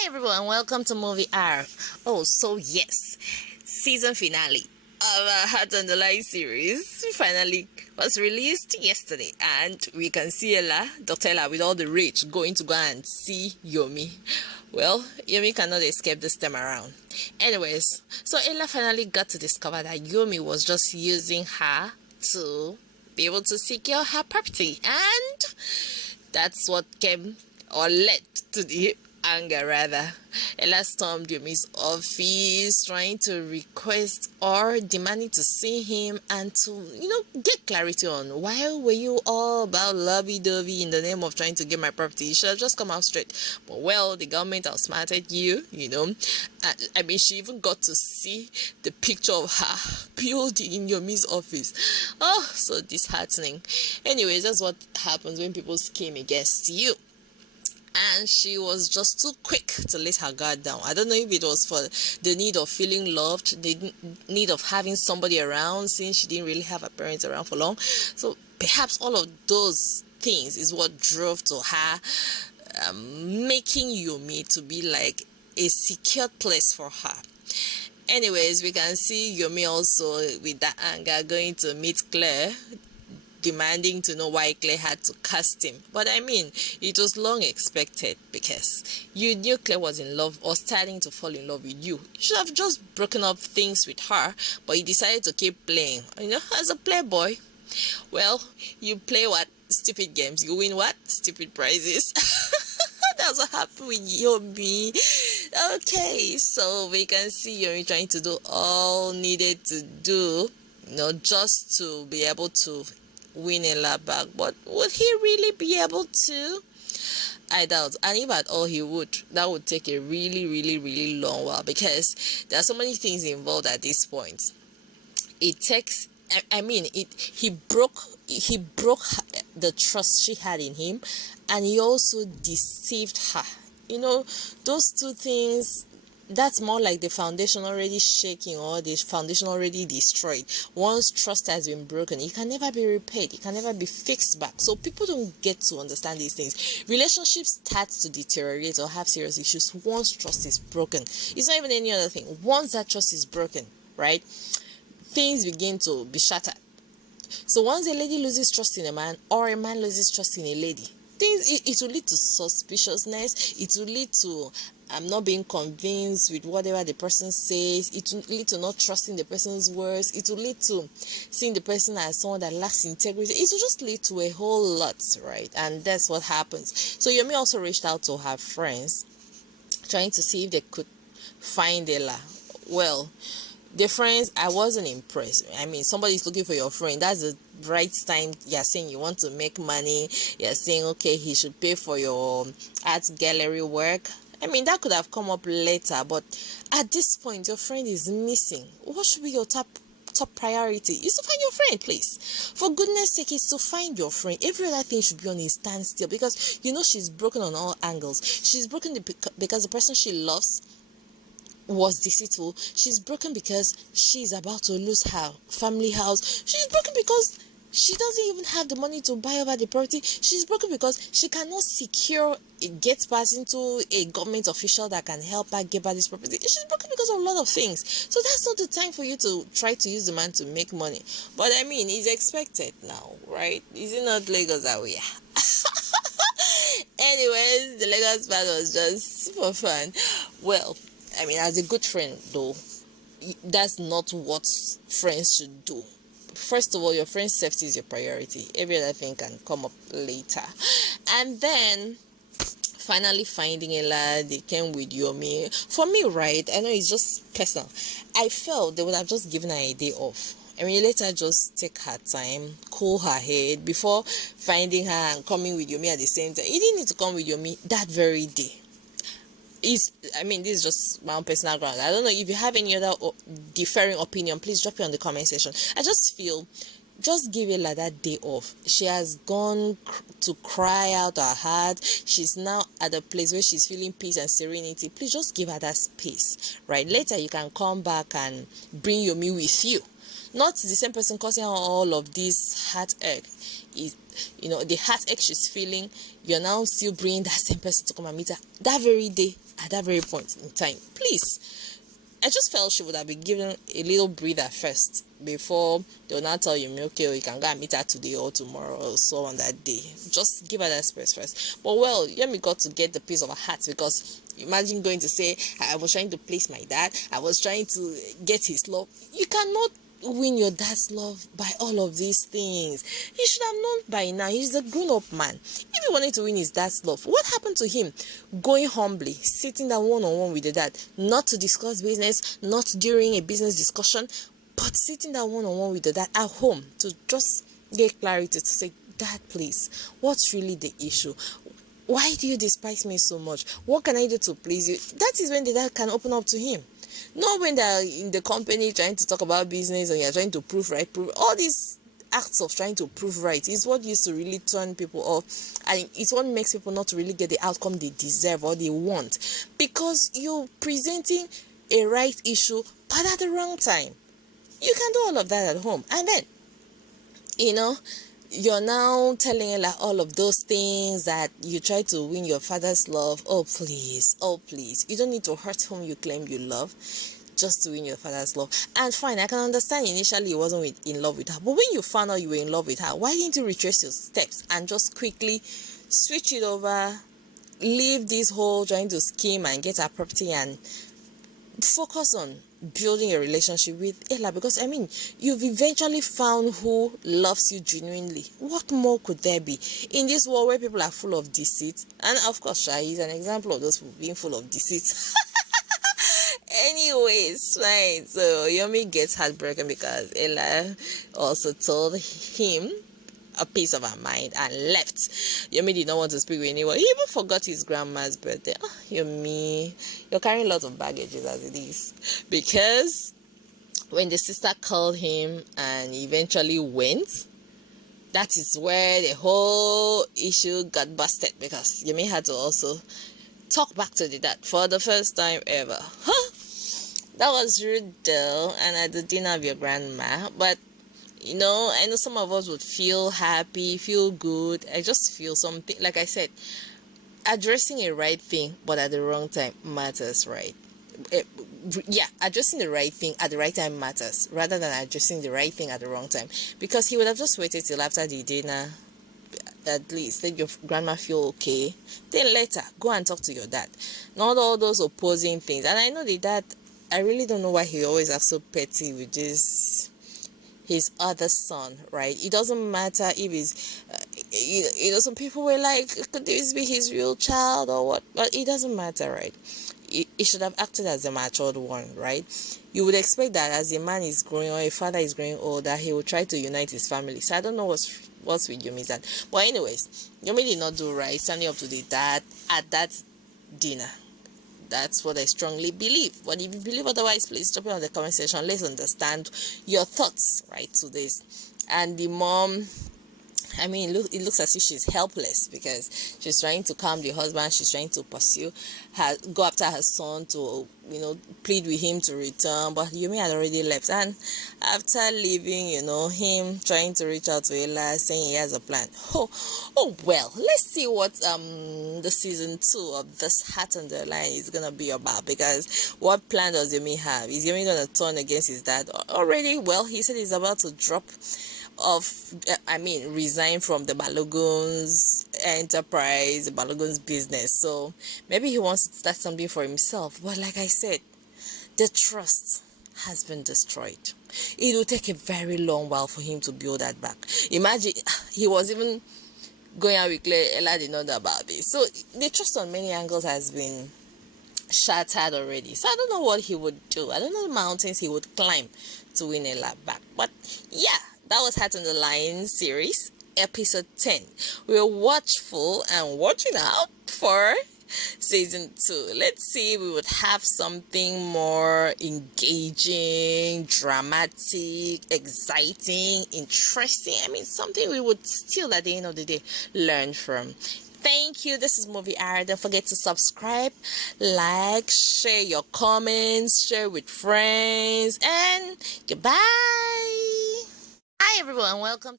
Hi everyone, welcome to Movie Hour. Oh, so yes, season finale of Heart on the Line series finally was released yesterday, and we can see Dr. Ella with all the rage going to go and see Yomi. Well, Yomi cannot escape this time around. Anyways, so Ella finally got to discover that Yomi was just using her to be able to secure her property, and that's what came or led to the anger rather. Ella stormed Yomi's office trying to request or demanding to see him and to get clarity on why were you all about lovey-dovey in the name of trying to get my property. You should have just come out straight. But well, the government outsmarted you. I mean, she even got to see the picture of her building in Yomi's office. Oh, so disheartening. Anyways, that's what happens when people scheme against you. And she was just too quick to let her guard down. I don't know if it was for the need of feeling loved, the need of having somebody around, since she didn't really have her parents around for long. So perhaps all of those things is what drove to her making Yomi to be like a secure place for her. Anyways, we can see Yomi also with that anger going to meet Claire, demanding to know why Claire had to cast him. But I mean, it was long expected because you knew Claire was in love or starting to fall in love with you. You should have just broken up things with her, but you decided to keep playing. As a playboy, well, you play what? Stupid games. You win what? Stupid prizes. That's what happened with Yomi. Okay, so we can see Yomi trying to do all needed to do, just to be able to win a lap back. But would he really be able to? I doubt. And if at all he would, that would take a really, really, really long while, because there are so many things involved at this point. It takes, he broke the trust she had in him, and he also deceived her. Those two things, that's more like the foundation already shaking or the foundation already destroyed. Once trust has been broken, it can never be repaired. It can never be fixed back. So people don't get to understand these things. Relationships start to deteriorate or have serious issues once trust is broken. It's not even any other thing. Once that trust is broken, right, things begin to be shattered. So once a lady loses trust in a man, or a man loses trust in a lady, it will lead to suspiciousness. It will lead to not being convinced with whatever the person says. It will lead to not trusting the person's words. It will lead to seeing the person as someone that lacks integrity. It will just lead to a whole lot, right? And that's what happens. So Yomi also reached out to her friends, trying to see if they could find Ella. Well, the friends, I wasn't impressed. I mean, somebody's looking for your friend. That's the right time. You're saying you want to make money. You're saying, okay, he should pay for your art gallery work. I mean, that could have come up later, but at this point, your friend is missing. What should be your top priority? Is to find your friend, please. For goodness sake, it's to find your friend. Every other thing should be on a standstill, because she's broken on all angles. She's broken because the person she loves was deceitful. She's broken because she's about to lose her family house. She's broken because she doesn't even have the money to buy over the property. She's broken because she cannot get past into a government official that can help her get back this property. She's broken because of a lot of things. So that's not the time for you to try to use the man to make money. But I mean, it's expected now, right? Is it not Lagos that we are? Anyways, the Lagos part was just for fun. Well, I mean, as a good friend, though, that's not what friends should do. First of all, your friend's safety is your priority. Every other thing can come up later. And then, finally finding Ella, they came with Yomi. For me, right, I know it's just personal. I felt they would have just given her a day off. I mean, let her just take her time, cool her head, before finding her and coming with Yomi at the same time. He didn't need to come with Yomi that very day. This is just my own personal ground. I don't know if you have any other differing opinion. Please drop it on the comment section. I just feel, just give Ella that day off. She has gone to cry out her heart. She's now at a place where she's feeling peace and serenity. Please just give her that space, right? Later you can come back and bring Yomi with you. Not the same person causing her all of this heartache. The heartache she's feeling, you're now still bringing that same person to come and meet her that very day. at that very point in time. Please, I just felt she would have been given a little breather first before they'll not tell you, okay, you can go and meet her today or tomorrow or so on that day. Just give her that space first. But well, Yemi got to get the piece of her heart, because imagine going to say, I was trying to please my dad, I was trying to get his love. You cannot win your dad's love by all of these things. He should have known by now. He's a grown-up man. If he wanted to win his dad's love, what happened to him going humbly, sitting down one-on-one with the dad, not to discuss business, not during a business discussion, but sitting down one-on-one with the dad at home to just get clarity, to say, Dad, please, what's really the issue? Why do you despise me so much? What can I do to please you? That is when the dad can open up to him. Not when they're in the company trying to talk about business and you're trying to prove right. All these acts of trying to prove right is what used to really turn people off, and it's what makes people not really get the outcome they deserve or they want, because you're presenting a right issue but at the wrong time. You can do all of that at home, and then you're now telling her like all of those things that you try to win your father's love. Oh please, you don't need to hurt whom you claim you love just to win your father's love. And fine, I can understand initially you wasn't in love with her, but when you found out you were in love with her, why didn't you retrace your steps and just quickly switch it over, leave this whole trying to scheme and get her property, and focus on building a relationship with Ella? Because you've eventually found who loves you genuinely. What more could there be in this world where people are full of deceit? And of course, Shai is an example of those people being full of deceit. Anyways, right, so Yomi gets heartbroken because Ella also told him a piece of her mind and left. Yomi did not want to speak with anyone. He even forgot his grandma's birthday. Oh, Yomi, you're carrying a lot of baggages as it is. Because when the sister called him and eventually went, that is where the whole issue got busted, because Yomi had to also talk back to the dad for the first time ever. That was rude though, and at the dinner of your grandma. But I know some of us would feel happy, feel good. I just feel something, like I said, addressing a right thing but at the wrong time matters, right? Addressing the right thing at the right time matters, rather than addressing the right thing at the wrong time. Because he would have just waited till after the dinner, at least let your grandma feel okay, then later go and talk to your dad. Not all those opposing things. And I know the dad, I really don't know why he always acts so petty with his other son, right? It doesn't matter if it's some people were like, could this be his real child or what? But it doesn't matter, right? It should have acted as a matured one, right? You would expect that as a man is growing, or a father is growing older, he will try to unite his family. So I don't know what's with Yomi's dad. But anyways, Yomi did not do right standing up to the dad at that dinner. That's what I strongly believe. But if you believe otherwise, please drop it on the comment section. Let's understand your thoughts, right, to this. And the mom, it looks as if she's helpless, because she's trying to calm the husband. She's trying to go after her son to, plead with him to return. But Yumi had already left. And after leaving, him trying to reach out to Ella, saying he has a plan. Well, let's see what the season 2 of this Heart on the Line is gonna be about. Because what plan does Yumi have? Is Yumi gonna turn against his dad already? Well, he said he's about to resign from the Balogun's enterprise, Balogun's business. So maybe he wants to start something for himself. But like I said, the trust has been destroyed. It will take a very long while for him to build that back. Imagine he was even going out with Claire. Ella did not know about this. So the trust on many angles has been shattered already. So I don't know what he would do. I don't know the mountains he would climb to win Ella back. But yeah, that was Heart on the Line series, episode 10. We're watchful and watching out for season 2. Let's see if we would have something more engaging, dramatic, exciting, interesting. Something we would still at the end of the day learn from. Thank you. This is Movie Hour. Don't forget to subscribe, like, share your comments, share with friends, and goodbye. Hi everyone, welcome.